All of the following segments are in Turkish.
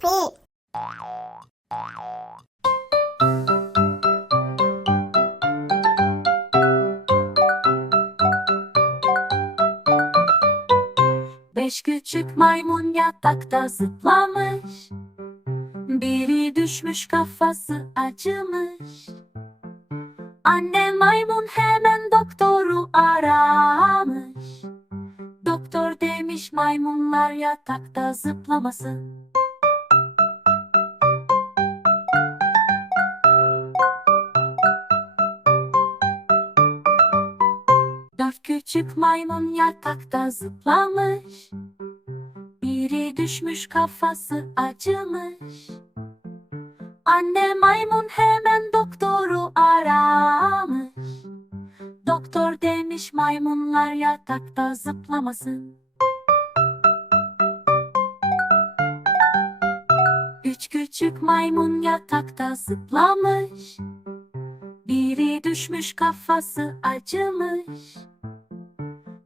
pipi. Beş küçük maymun yatakta zıplamış. Biri düşmüş kafası acımış. Anne maymun hemen doktoru aramış. Doktor demiş maymunlar yatakta zıplamasın küçük maymun yatakta zıplamış. Biri düşmüş kafası acımış. Anne maymun hemen doktoru aramış. Doktor demiş maymunlar yatakta zıplamasın. Üç küçük maymun yatakta zıplamış. Biri düşmüş kafası acımış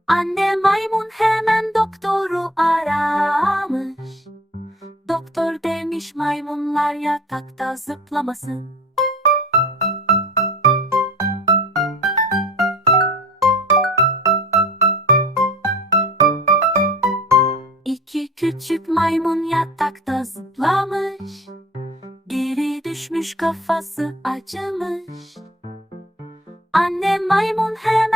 Anne maymun hemen doktoru aramış. Doktor demiş maymunlar yatakta zıplamasın. İki küçük maymun yatakta zıplamış. Biri düşmüş kafası acımış. Anne maymun hemen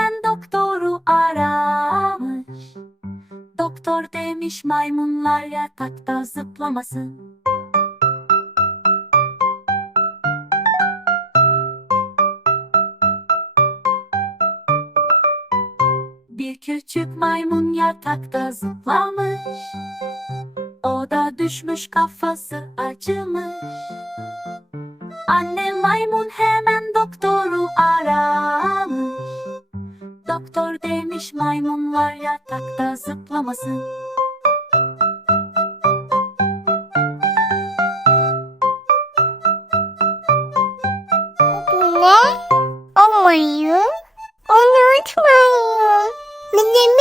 Doktor demiş maymunlar yatakta zıplamasın. Bir küçük maymun yatakta zıplamış. O da düşmüş kafası acımış. Anne maymun hemen doktoru aramış Doktor demiş maymunlar yatakta zıplamasın ne? O maymun. Onu unutmayın. Benim